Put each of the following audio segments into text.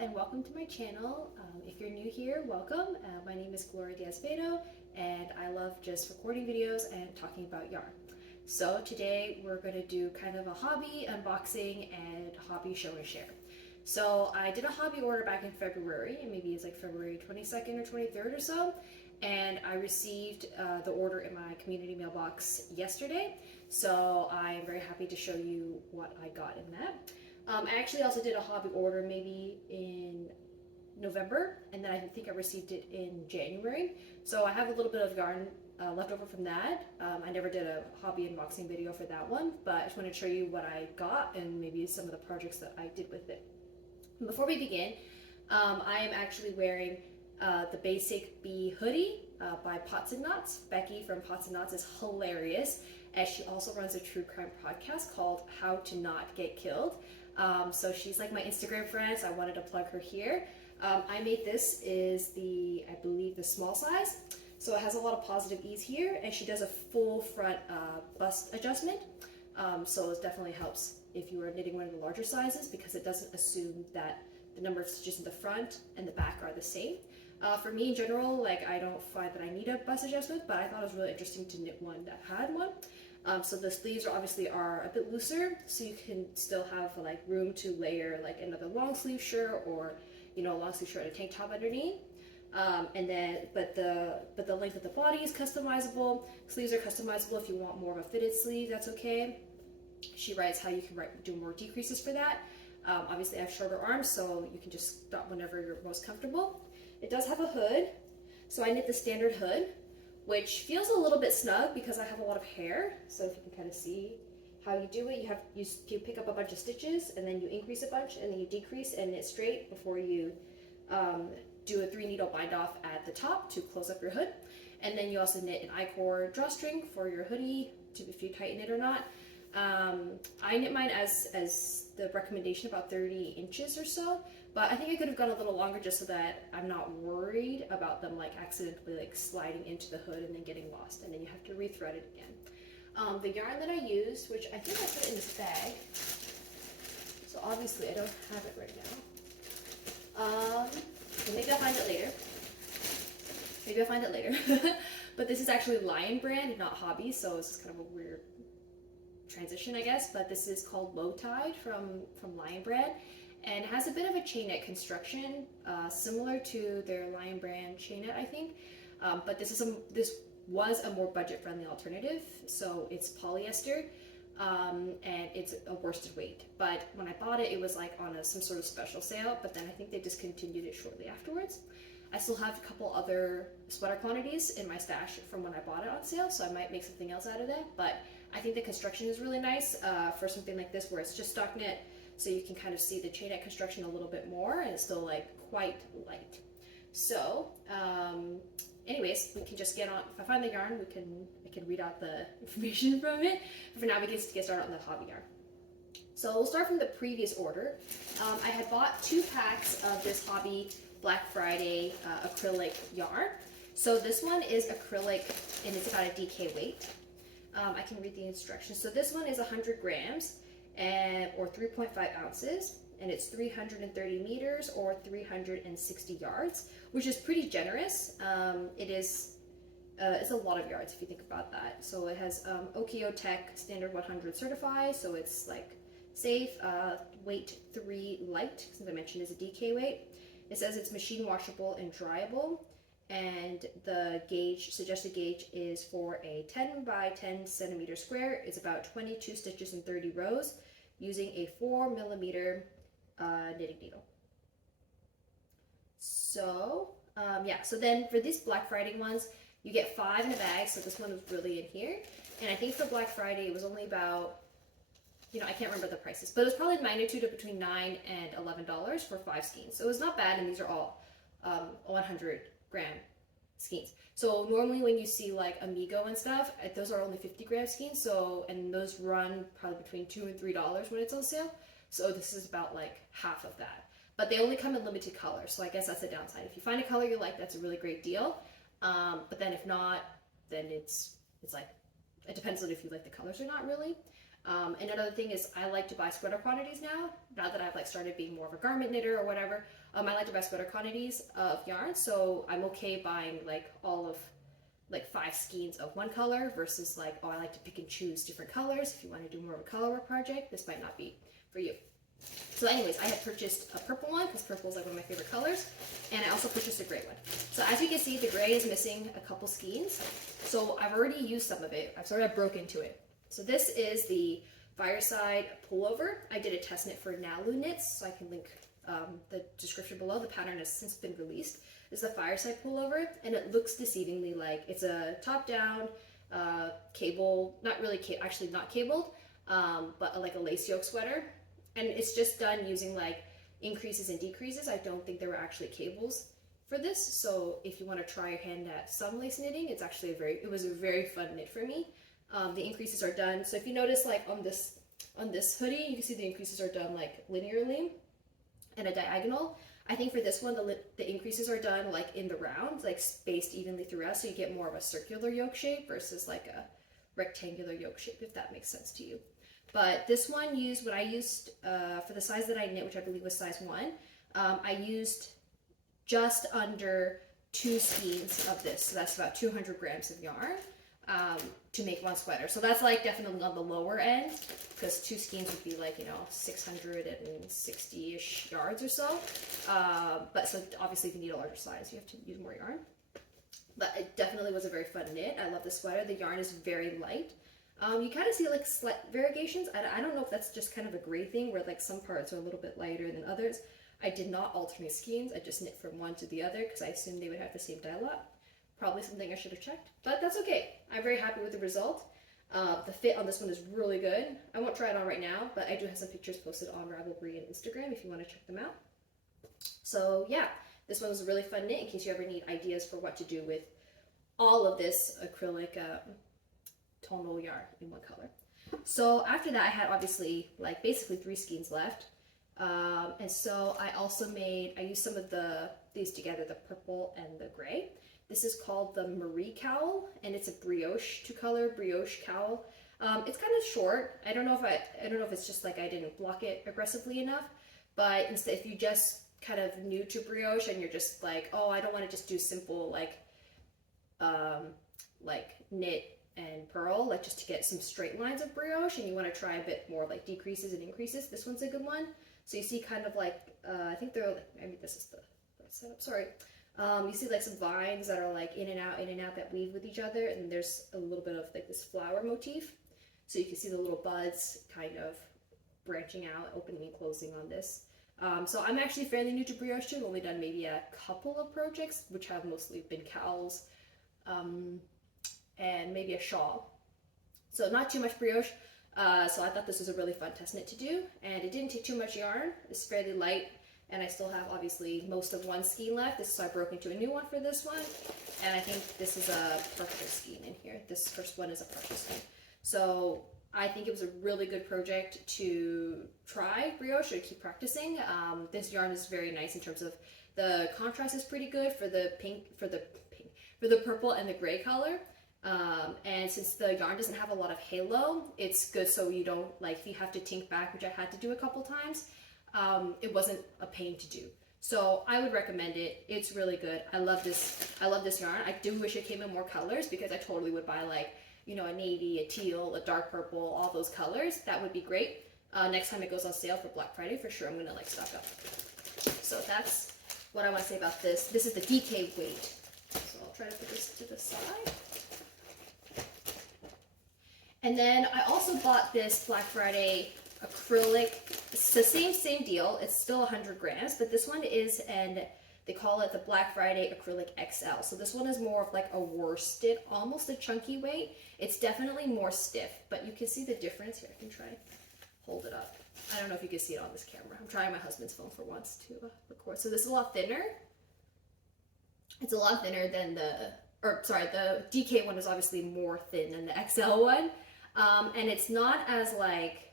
and welcome to my channel. If you're new here, welcome. My name is Gloria Diaz-Vedo and I love just recording videos and talking about yarn. So today we're going to do kind of a hobby unboxing and hobby show and share. So I did a hobby order back in February, and maybe it's like February 22nd or 23rd or so, and I received the order in my community mailbox yesterday. So I'm very happy to show you what I got in that. I actually also did a hobby order maybe in November, and then I think I received it in January. So I have a little bit of yarn left over from that. I never did a hobby unboxing video for that one, but I just want to show you what I got and maybe some of the projects that I did with it. Before we begin, I am actually wearing the Basic Bee hoodie by Pots and Knots. Becky from Pots and Knots is hilarious, as she also runs a true crime podcast called How to Not Get Killed. So she's like my Instagram friend, so I wanted to plug her here. I made this is I believe the small size. So it has a lot of positive ease here, and she does a full front bust adjustment. So it definitely helps if you are knitting one of the larger sizes, because it doesn't assume that the number of stitches in the front and the back are the same. For me in general, like, I don't find that I need a bust adjustment, but I thought it was really interesting to knit one that had one. So the sleeves obviously are a bit looser, so you can still have like room to layer like another long sleeve shirt, or a long sleeve shirt and a tank top underneath. But the length of the body is customizable. Sleeves are customizable. If you want more of a fitted sleeve, that's okay. She writes how you can do more decreases for that. Obviously I have shorter arms, so you can just stop whenever you're most comfortable. It does have a hood, so I knit the standard hood, which feels a little bit snug because I have a lot of hair. So if you can kind of see how you do it, you pick up a bunch of stitches, and then you increase a bunch, and then you decrease and knit straight before you do a 3-needle bind off at the top to close up your hood. And then you also knit an I-cord drawstring for your hoodie, if you tighten it or not. I knit mine as the recommendation, about 30 inches or so, but I think I could have gone a little longer just so that I'm not worried about them like accidentally like sliding into the hood and then getting lost, and then you have to rethread it again. The yarn that I used, which I think I put in this bag, so obviously I don't have it right now. Maybe I'll find it later. But this is actually Lion brand and not Hobbii, so it's just kind of a weird transition, I guess. But this is called Low Tide from Lion brand, and it has a bit of a chainette construction, similar to their Lion brand chainette, I think. But this was a more budget-friendly alternative. So it's polyester, and it's a worsted weight. But when I bought it, it was like on some sort of special sale, but then I think they discontinued it shortly afterwards. I still have a couple other sweater quantities in my stash from when I bought it on sale, so I might make something else out of that. But I think the construction is really nice for something like this where it's just stock knit, so you can kind of see the chainette construction a little bit more, and it's still like quite light. So anyways, we can just get on. If I find the yarn, I can read out the information from it. But for now, we can get started on the hobby yarn. So we'll start from the previous order. I had bought 2 packs of this Hobbii Black Friday acrylic yarn. So this one is acrylic, and it's about a DK weight. I can read the instructions. So this one is 100 grams or 3.5 ounces, and it's 330 meters or 360 yards, which is pretty generous. It's a lot of yards if you think about that. So it has Okio Tech Standard 100 certified, so it's like safe. Weight 3 light, since I mentioned is a DK weight. It says it's machine washable and dryable, and the suggested gauge is for a 10 by 10 centimeter square. It's about 22 stitches in 30 rows using a 4mm knitting needle. So yeah, so then for these Black Friday ones, you get 5 in a bag, so this one was really in here. And I think for Black Friday it was only about, I can't remember the prices, but it was probably the magnitude of between $9 and $11 for 5 skeins. So it was not bad, and these are all 100 gram skeins. So normally when you see like Amigo and stuff, those are only 50 gram skeins. So, and those run probably between $2 and $3 when it's on sale. So this is about like half of that. But they only come in limited colors, so I guess that's the downside. If you find a color you like, that's a really great deal. But then if not, then it's like, it depends on if you like the colors or not, really. And another thing is I like to buy sweater quantities now that I've like started being more of a garment knitter or whatever. I like to buy sweater quantities of yarn, so I'm okay buying like all of like 5 skeins of one color versus like, oh, I like to pick and choose different colors. If you want to do more of a color work project, this might not be for you. So anyways, I had purchased a purple one because purple is like one of my favorite colors, and I also purchased a gray one. So as you can see, the gray is missing a couple skeins. So I've already used some of it. I've sort of broke into it. So this is the Fireside pullover. I did a test knit for Nalu Knits, so I can link the description below. The pattern has since been released. This is the Fireside pullover, and it looks deceivingly like it's a top-down cable, not really, actually not cabled, but like a lace yoke sweater. And it's just done using like increases and decreases. I don't think there were actually cables for this. So if you want to try your hand at some lace knitting, it's actually it was a very fun knit for me. The increases are done. So if you notice like on this hoodie, you can see the increases are done like linearly and a diagonal. I think for this one, the increases are done like in the round, like spaced evenly throughout. So you get more of a circular yoke shape versus like a rectangular yoke shape, if that makes sense to you. But this one what I used for the size that I knit, which I believe was size 1, I used just under 2 skeins of this. So that's about 200 grams of yarn to make one sweater. So that's like definitely on the lower end, because 2 skeins would be like, 660-ish yards or so. But so obviously if you need a larger size, you have to use more yarn. But it definitely was a very fun knit. I love the sweater. The yarn is very light. You kind of see like slight variegations. I don't know if that's just kind of a gray thing where like some parts are a little bit lighter than others. I did not alternate skeins. I just knit from one to the other because I assumed they would have the same dye lot. Probably something I should have checked, but that's okay. I'm very happy with the result. The fit on this one is really good. I won't try it on right now, but I do have some pictures posted on Ravelry and Instagram if you want to check them out. So yeah, this one was a really fun knit in case you ever need ideas for what to do with all of this acrylic tonal yarn in one color. So after that, I had obviously like basically 3 skeins left. And so I used some of these together, the purple and the gray. This is called the Marie cowl, and it's a brioche 2-color brioche cowl. It's kind of short. I don't know if it's just like I didn't block it aggressively enough, but instead, if you just kind of new to brioche and you're just like, oh, I don't want to just do simple like knit and purl, like just to get some straight lines of brioche, and you want to try a bit more like decreases and increases, this one's a good one. So you see kind of like, I think maybe this is the right setup, sorry. You see like some vines that are like in and out that weave with each other, and there's a little bit of like this flower motif. So you can see the little buds kind of branching out, opening and closing on this. So I'm actually fairly new to brioche too. I've only done maybe a couple of projects, which have mostly been cowls, and maybe a shawl. So not too much brioche. So I thought this was a really fun test knit to do, and it didn't take too much yarn. It's fairly light, and I still have obviously most of one skein left. This is so I broke into a new one for this one, and I think this is a partial skein in here. This first one is a partial skein. So I think it was a really good project to try brioche or keep practicing. This yarn is very nice in terms of the contrast is pretty good for the purple and the gray color. And since the yarn doesn't have a lot of halo, it's good so you don't, like if you have to tink back, which I had to do a couple times, it wasn't a pain to do. So I would recommend it. It's really good. I love this yarn. I do wish it came in more colors because I totally would buy like, a navy, a teal, a dark purple, all those colors. That would be great. Next time it goes on sale for Black Friday, for sure I'm gonna like stock up. So that's what I want to say about this. This is the DK weight. So I'll try to put this to the side. And then I also bought this Black Friday acrylic. It's the same deal. It's still 100 grams, but this one is, and they call it the Black Friday Acrylic XL. So this one is more of like a worsted, almost a chunky weight. It's definitely more stiff, but you can see the difference here. I can try hold it up. I don't know if you can see it on this camera. I'm trying my husband's phone for once to record. So this is a lot thinner. It's a lot thinner than the DK one is obviously more thin than the XL one. And it's not as like,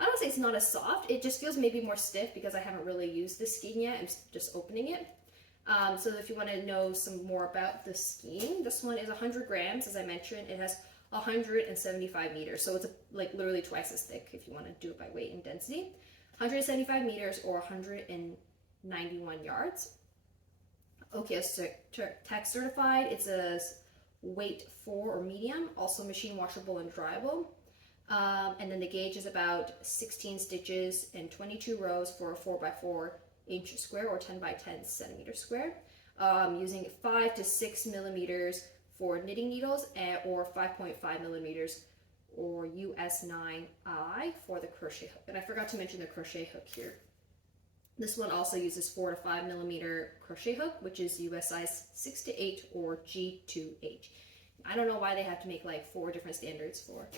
I don't say it's not as soft, it just feels maybe more stiff because I haven't really used this skein yet. I'm just opening it. So if you want to know some more about the skein, this one is 100 grams, as I mentioned. It has 175 meters. So it's like literally twice as thick if you want to do it by weight and density. 175 meters or 191 yards. OKS Tech certified. It says weight 4 or medium, also machine washable and dryable. And then the gauge is about 16 stitches and 22 rows for a 4x4 inch square or 10 by 10 centimeter square. Using 5 to 6 millimeters for knitting needles or 5.5 millimeters or US 9I for the crochet hook. And I forgot to mention the crochet hook here. This one also uses 4 to 5 millimeter crochet hook, which is US size 6 to 8 or G2H. I don't know why they have to make like 4 different standards for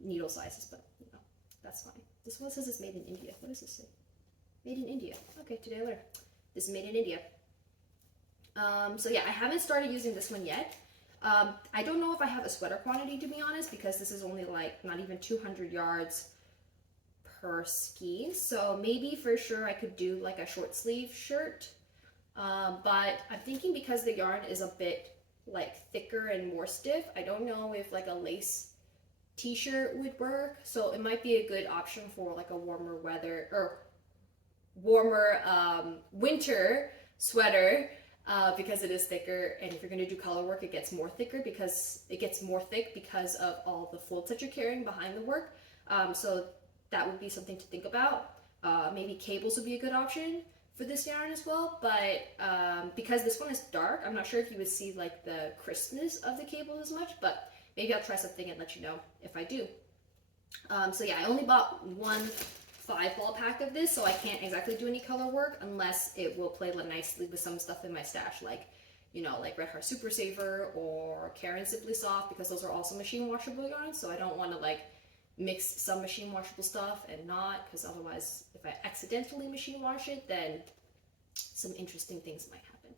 needle sizes, but you know, that's fine. This one says it's made in India. What does this say? Made in India. Okay, today I learned. This is made in India. So yeah, I haven't started using this one yet. I don't know if I have a sweater quantity, to be honest, because this is only like not even 200 yards per skein. So maybe for sure I could do like a short sleeve shirt. But I'm thinking because the yarn is a bit like thicker and more stiff, I don't know if like a lace t-shirt would work. So it might be a good option for like a warmer weather or warmer winter sweater. Because it is thicker, and if you're going to do color work, it gets more thick because of all the folds that you're carrying behind the work. So that would be something to think about. Maybe cables would be a good option for this yarn as well, but because this one is dark, I'm not sure if you would see like the crispness of the cable as much, but maybe I'll try something and let you know if I do. So yeah, I only bought one 5-ball pack of this, so I can't exactly do any color work unless it will play nicely with some stuff in my stash, like, you know, like Red Heart Super Saver or Karen Simply Soft, because those are also machine washable yarns. So I don't want to like mix some machine washable stuff and not, because otherwise if I accidentally machine wash it, then some interesting things might happen.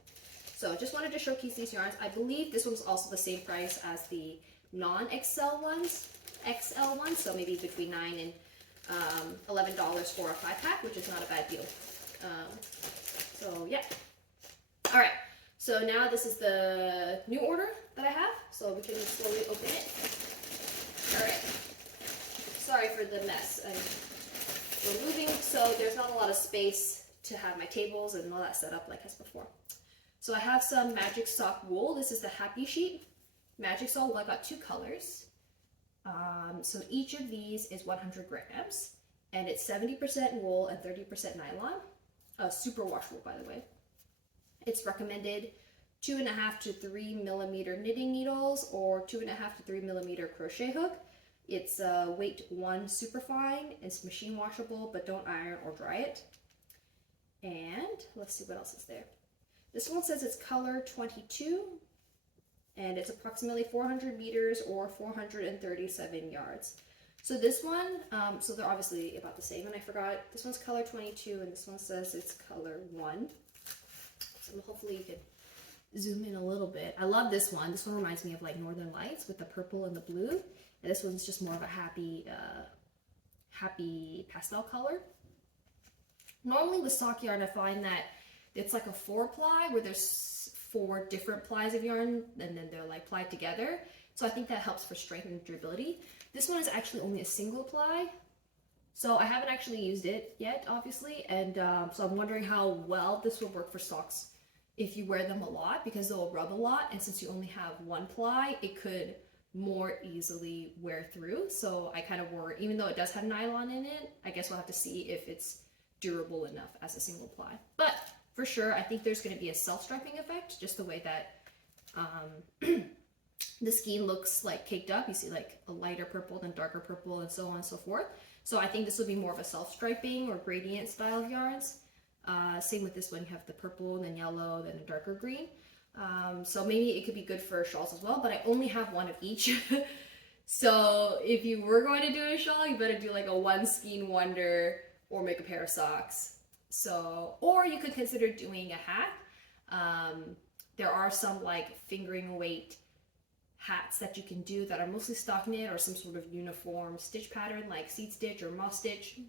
So I just wanted to showcase these yarns. I believe this one's also the same price as the non-XL ones, XL ones, so maybe between $9 and $11 for a 5-pack, which is not a bad deal. So yeah. All right. So now this is the new order that I have. So we can slowly open it. All right. Sorry for the mess. We're moving, so there's not a lot of space to have my tables and all that set up like as before. So I have some Magic Sock wool. This is the Happy Sheet Magic Sock wool. I got 2 colors. So each of these is 100 grams, and it's 70% wool and 30% nylon. Super wash wool, by the way. It's recommended 2.5 to 3 millimeter knitting needles or 2.5 to 3 millimeter crochet hook. It's weight 1 super fine. It's machine washable, but don't iron or dry it. And let's see what else is there. This one says it's color 22. And it's approximately 400 meters or 437 yards. So this one, so they're obviously about the same, and I forgot, this one's color 22, and this one says it's color 1. So hopefully you can zoom in a little bit. I love this one. This one reminds me of like Northern Lights with the purple and the blue. And this one's just more of a happy pastel color. Normally with sock yarn, I find that it's like a 4-ply where there's 4 different plies of yarn and then they're like plied together. So I think that helps for strength and durability. This one is actually only a single ply. So I haven't actually used it yet, obviously. And so I'm wondering how well this will work for socks if you wear them a lot, because they'll rub a lot. And since you only have 1 ply, it could more easily wear through. So I kind of worry, even though it does have nylon in it, I guess we'll have to see if it's durable enough as a single ply. But for sure, I think there's going to be a self-striping effect, just the way that the skein looks like caked up. You see like a lighter purple, then darker purple, and so on and so forth. So I think this will be more of a self-striping or gradient style of yarns. Same with this one, you have the purple, then yellow, then a darker green. So maybe it could be good for shawls as well, but I only have 1 of each. So if you were going to do a shawl, you better do like a 1 skein wonder or make a pair of socks. So, or you could consider doing a hat. There are some like fingering weight hats that you can do that are mostly stock knit or some sort of uniform stitch pattern like seed stitch or moss stitch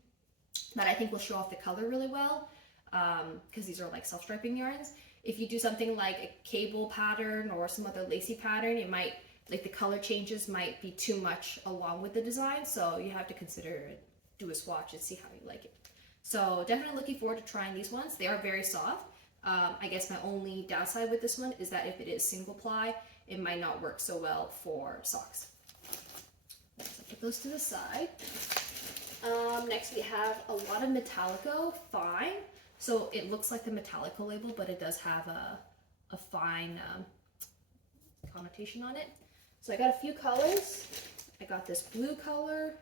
that I think will show off the color really well, because these are like self-striping yarns. If you do something like a cable pattern or some other lacy pattern, it might like the color changes might be too much along with the design, so you have to consider it, do a swatch and see how you like it. So definitely looking forward to trying these ones. They are very soft. I guess my only downside with this one is that if it is single ply, it might not work so well for socks. So put those to the side. Next we have a lot of Metallico Fine. So it looks like the Metallico label, but it does have a fine connotation on it. So I got a few colors. I got this blue color,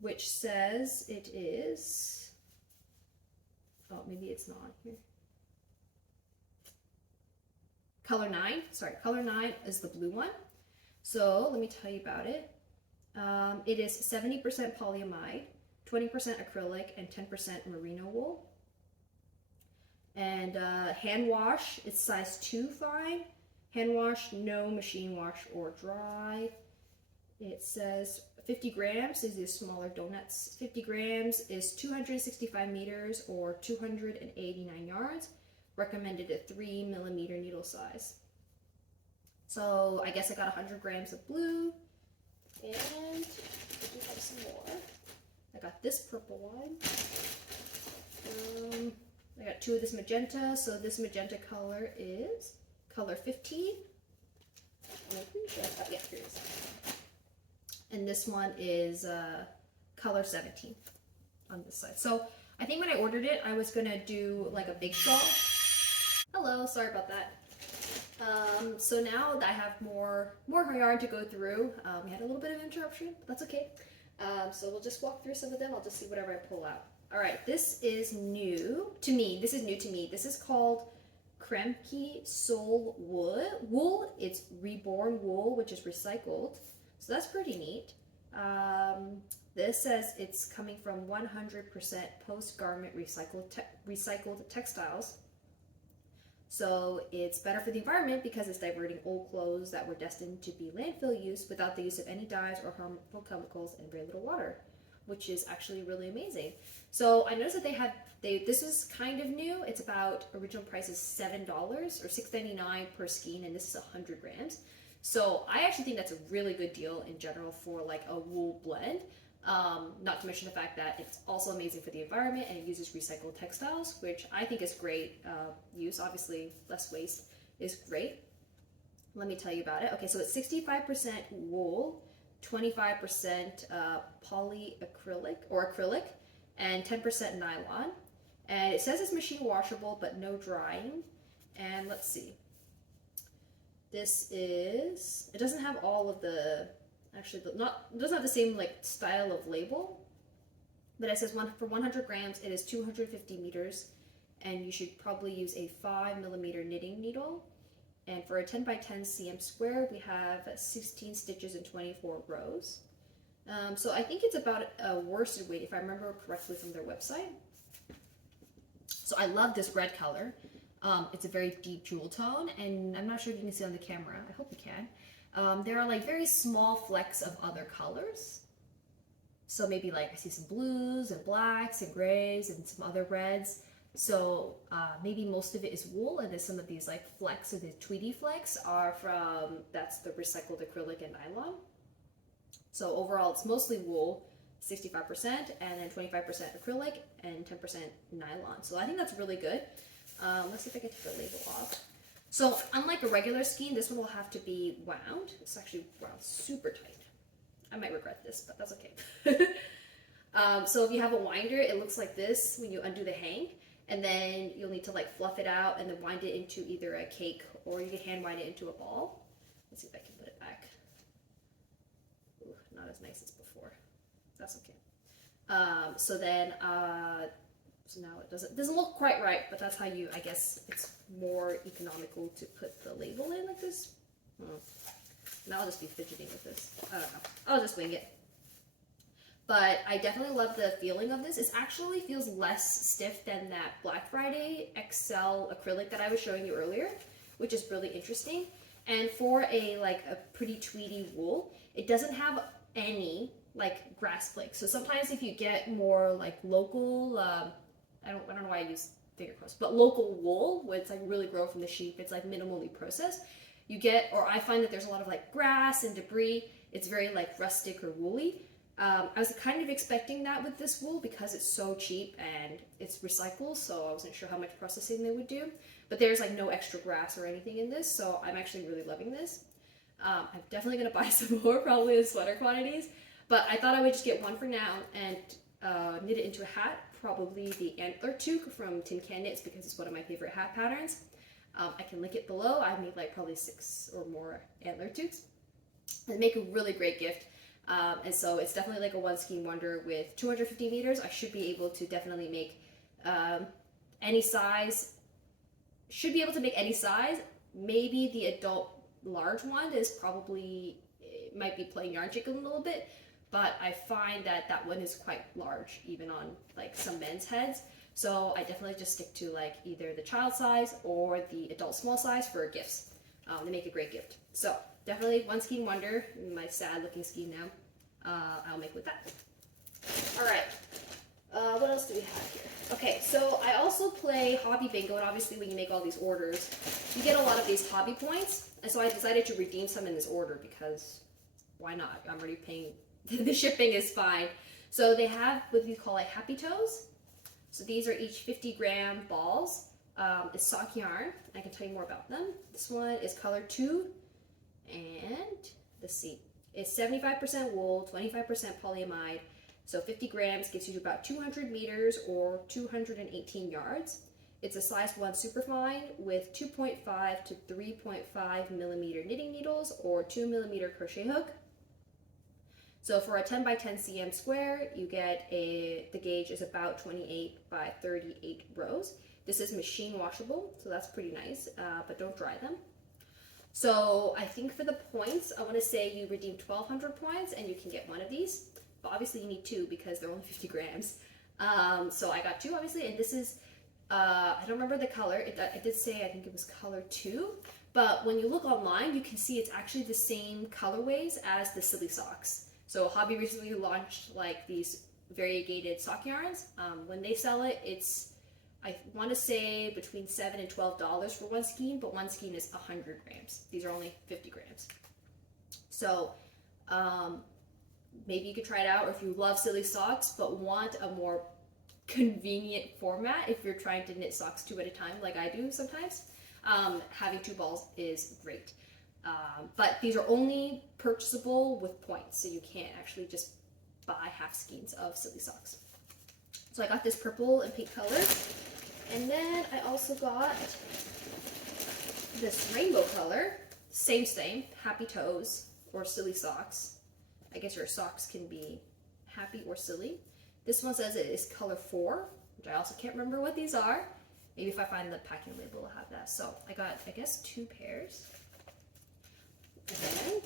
which says it is, oh, maybe it's not here. Color 9, sorry, color 9 is the blue one. So let me tell you about it. It is 70% polyamide, 20% acrylic, and 10% merino wool. And hand wash, it's size 2 fine. Hand wash, no machine wash or dry. It says 50 grams is these smaller donuts. 50 grams is 265 meters or 289 yards. Recommended a 3mm needle size. So I guess I got 100 grams of blue, and I do have some more. I got this purple one. I got 2 of this magenta, so this magenta color is color 15. I'm pretty sure I got, yeah, here it is. And this one is color 17 on this side. So I think when I ordered it, I was gonna do like a big shawl. Hello, sorry about that. So now that I have more yarn to go through, we had a little bit of interruption, but that's okay. So we'll just walk through some of them. I'll just see whatever I pull out. All right, this is new to me. This is called Kremke Wool. It's reborn wool, which is recycled. So that's pretty neat. This says it's coming from 100% post-garment recycled textiles. So it's better for the environment because it's diverting old clothes that were destined to be landfill use without the use of any dyes or harmful chemicals and very little water, which is actually really amazing. So I noticed that this was kind of new. It's about, original price is $7 or $6.99 per skein, and this is 100 grams. So I actually think that's a really good deal in general for like a wool blend. Not to mention the fact that it's also amazing for the environment and it uses recycled textiles, which I think is great use. Obviously, less waste is great. Let me tell you about it. Okay, so it's 65% wool, 25% acrylic, and 10% nylon. And it says it's machine washable, but no drying. And let's see. This is, it doesn't have all of the, actually, it doesn't have the same like style of label, but it says for 100 grams, it is 250 meters, and you should probably use a 5mm knitting needle. And for a 10 by 10 cm square, we have 16 stitches and 24 rows. So I think it's about a worsted weight, if I remember correctly from their website. So I love this red color. It's a very deep jewel tone, and I'm not sure if you can see on the camera. I hope you can. There are like very small flecks of other colors. So maybe like I see some blues and blacks and grays and some other reds. So maybe most of it is wool, and then some of these like flecks, or the tweedy flecks, are from, that's the recycled acrylic and nylon. So overall it's mostly wool, 65%, and then 25% acrylic and 10% nylon. So I think that's really good. Let's see if I can take the label off. So unlike a regular skein, this one will have to be wound. It's actually wound super tight. I might regret this, but that's okay. So if you have a winder, it looks like this when you undo the hang, and then you'll need to like fluff it out and then wind it into either a cake, or you can hand wind it into a ball. Let's see if I can put it back. Ooh, not as nice as before. That's okay. So then, so now it doesn't look quite right, but that's how you, I guess it's more economical to put the label in like this. Now I'll just be fidgeting with this. I don't know. I'll just wing it. But I definitely love the feeling of this. It actually feels less stiff than that Black Friday XL acrylic that I was showing you earlier, which is really interesting. And for a pretty tweedy wool, it doesn't have any like grass flakes. So sometimes if you get more like local, I don't know why I use finger quotes, but local wool, where it's like really grown from the sheep, it's like minimally processed, you get, or I find that there's a lot of like grass and debris. It's very like rustic or woolly. I was kind of expecting that with this wool because it's so cheap and it's recycled, so I wasn't sure how much processing they would do. But there's like no extra grass or anything in this, so I'm actually really loving this. I'm definitely going to buy some more, probably in sweater quantities, but I thought I would just get one for now and knit it into a hat, probably the antler toque from Tin Can Knits because it's one of my favorite hat patterns. I can link it below. I made like probably 6 or more antler toques. They make a really great gift. And so it's definitely like a one skein wonder with 250 meters. I should be able to definitely make any size. Should be able to make any size. Maybe the adult large one is probably, it might be playing yarn chicken a little bit, but I find that that one is quite large even on like some men's heads. So I definitely just stick to like either the child size or the adult small size for gifts. They make a great gift. So definitely one skein wonder, my sad looking skein now. I'll make with that. All right, what else do we have here? Okay, so I also play Hobbii Bingo, and obviously when you make all these orders, you get a lot of these Hobbii points, and so I decided to redeem some in this order because why not? I'm already paying, the shipping is fine. So they have what we call like Happy Toes. So these are each 50-gram balls. It's sock yarn. I can tell you more about them. This one is color 2, and let's see. It's 75% wool, 25% polyamide. So 50 grams gives you about 200 meters or 218 yards. It's a size 1 superfine with 2.5 to 3.5 millimeter knitting needles or 2 millimeter crochet hook. So for a 10 by 10 cm square, you get the gauge is about 28 by 38 rows. This is machine washable, so that's pretty nice, but don't dry them. So I think for the points, I want to say you redeem 1,200 points and you can get one of these. But obviously you need 2 because they're only 50 grams. So I got 2 obviously, and this is, I don't remember the color. I did say I think it was color 2, but when you look online, you can see it's actually the same colorways as the Silly Socks. So Hobbii recently launched like these variegated sock yarns. When they sell it, it's, I want to say between $7 and $12 for one skein, but one skein is 100 grams. These are only 50 grams. So maybe you could try it out, or if you love Silly Socks but want a more convenient format, if you're trying to knit socks 2 at a time like I do sometimes, having 2 balls is great. But these are only purchasable with points, so you can't actually just buy half skeins of Silly Socks. So I got this purple and pink color, and then I also got this rainbow color, same, Happy Toes or Silly Socks. I guess your socks can be happy or silly. This one says it is color 4, which I also can't remember what these are. Maybe if I find the packing label, I'll have that. So I got, I guess, 2 pairs. And,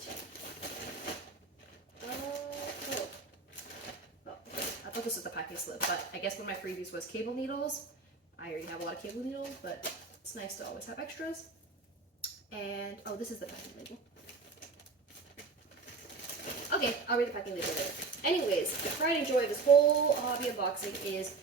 I thought this was the packing slip, but I guess one of my freebies was cable needles. I already have a lot of cable needles, but it's nice to always have extras. And, oh, this is the packing label. Okay, I'll read the packing label later. Anyways, the pride and joy of this whole Hobbii unboxing is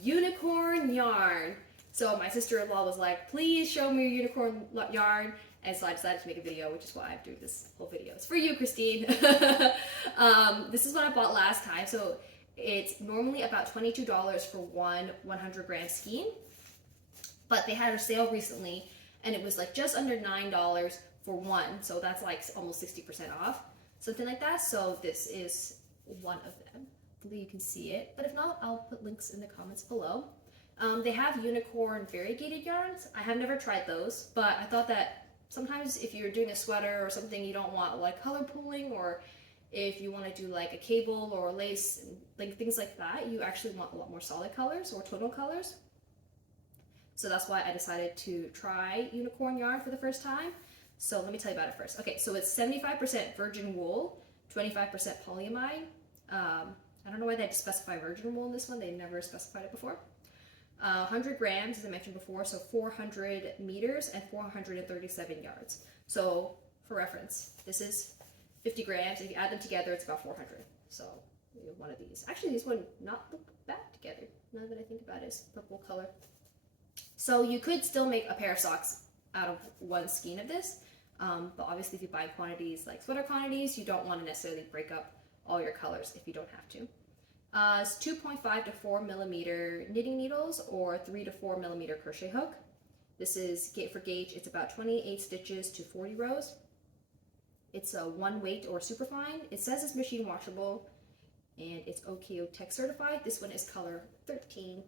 unicorn yarn. So my sister-in-law was like, please show me your unicorn yarn. And so I decided to make a video, which is why I'm doing this whole video. It's for you, Christine. This is what I bought last time. So it's normally about $22 for one 100-gram skein. But they had a sale recently, and it was like just under $9 for one. So that's like almost 60% off, something like that. So this is one of them. Hopefully you can see it. But if not, I'll put links in the comments below. They have unicorn variegated yarns. I have never tried those, but I thought that sometimes if you're doing a sweater or something, you don't want like color pooling, or if you want to do like a cable or lace, and like things like that, you actually want a lot more solid colors or tonal colors. So that's why I decided to try unicorn yarn for the first time. So let me tell you about it first. Okay, so it's 75% virgin wool, 25% polyamide. I don't know why they had to specify virgin wool in this one. They never specified it before. 100 grams, as I mentioned before, so 400 meters and 437 yards. So for reference, this is 50 grams. If you add them together, it's about 400. So we have one of these. Actually, these would not look bad together, now that I think about it. It's purple color. So you could still make a pair of socks out of one skein of this. But obviously if you buy quantities like sweater quantities, you don't want to necessarily break up all your colors if you don't have to. It's 2.5 to 4 millimeter knitting needles or 3 to 4 millimeter crochet hook. This is for gauge, it's about 28 stitches to 40 rows. It's a 1 weight or superfine. It says it's machine washable and it's OKO Tech certified. This one is color 13.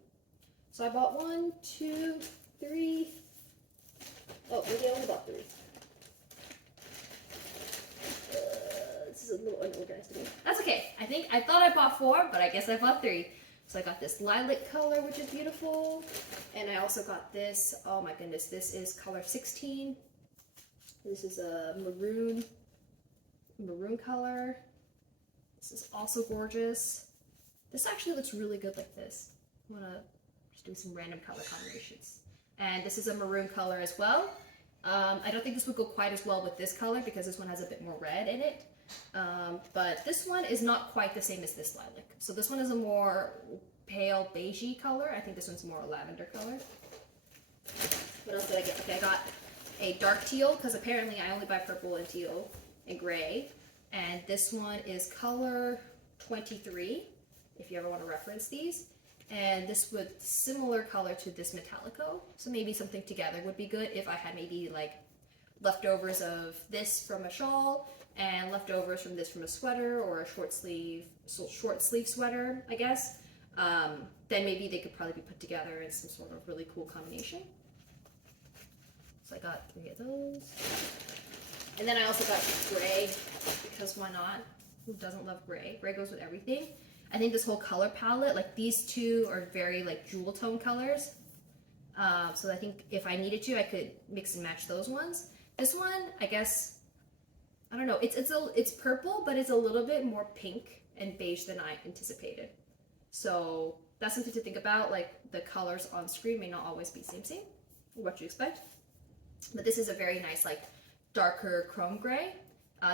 So I bought 1, 2, 3. Oh, maybe I only bought 3. This is a little unorganized to me. That's okay. I thought I bought 4, but I guess I bought 3. So I got this lilac color, which is beautiful. And I also got this, oh my goodness, this is color 16. This is a maroon color. This is also gorgeous. This actually looks really good like this. I'm gonna just do some random color combinations. And this is a maroon color as well. I don't think this would go quite as well with this color because this one has a bit more red in it. But this one is not quite the same as this lilac. So this one is a more pale beigey color. I think this one's more lavender color. What else did I get? Okay, I got a dark teal because apparently I only buy purple and teal and gray. And this one is color 23, if you ever want to reference these. And this would similar color to this Metallico. So maybe something together would be good if I had maybe like leftovers of this from a shawl and leftovers from this from a sweater or a short sleeve sweater, I guess. Then maybe they could probably be put together in some sort of really cool combination. So I got 3 of those. And then I also got gray, because why not? Who doesn't love gray? Gray goes with everything. I think this whole color palette, like these two are very like jewel tone colors. So I think if I needed to, I could mix and match those ones. This one, I guess, I don't know, it's purple, but it's a little bit more pink and beige than I anticipated. So that's something to think about, like the colors on screen may not always be same, what you expect. But this is a very nice, like darker chrome gray.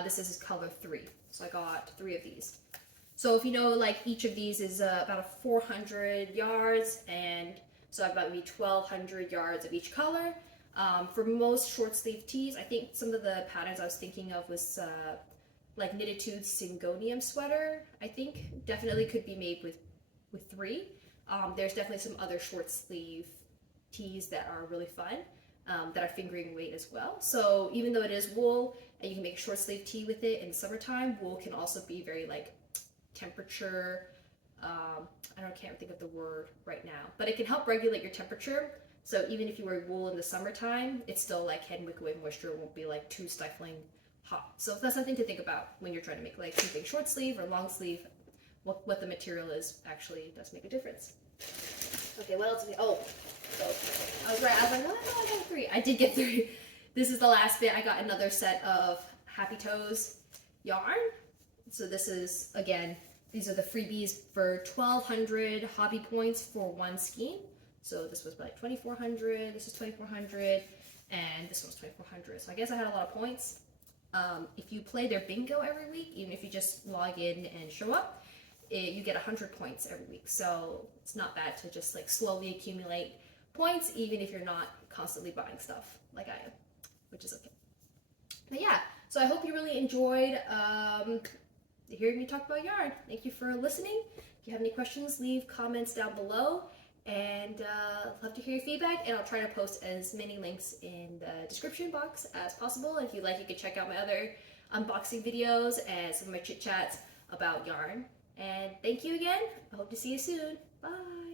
This is color 3. So I got 3 of these. So if you know, like each of these is about 400 yards, and so about maybe 1,200 yards of each color. For most short sleeve tees, I think some of the patterns I was thinking of was like Knitted Tooth's Syngonium sweater. I think definitely could be made with 3. There's definitely some other short sleeve tees that are really fun. That are fingering weight as well. So even though it is wool and you can make a short sleeve tee with it in summertime, wool can also be very like temperature, can't think of the word right now, but it can help regulate your temperature. So even if you wear wool in the summertime, it's still like can wick away moisture, it won't be like too stifling hot. So that's something to think about when you're trying to make like something short sleeve or long sleeve. What the material is actually does make a difference. Okay, what else? I was right. I was like, oh, I got 3. I did get 3. This is the last bit. I got another set of Happy Toes yarn. So this is, again, these are the freebies for 1,200 hobby points for 1 skein. So this was like 2,400, this is 2,400, and this one's 2,400. So I guess I had a lot of points. If you play their bingo every week, even if you just log in and show up, you get 100 points every week. So it's not bad to just like slowly accumulate points, even if you're not constantly buying stuff like I am, which is okay. But yeah, so I hope you really enjoyed hearing me talk about yarn. Thank you for listening. If you have any questions, leave comments down below, and I'd love to hear your feedback, and I'll try to post as many links in the description box as possible. If you like, you can check out my other unboxing videos and some of my chit chats about yarn. And thank you again. I hope to see you soon. Bye.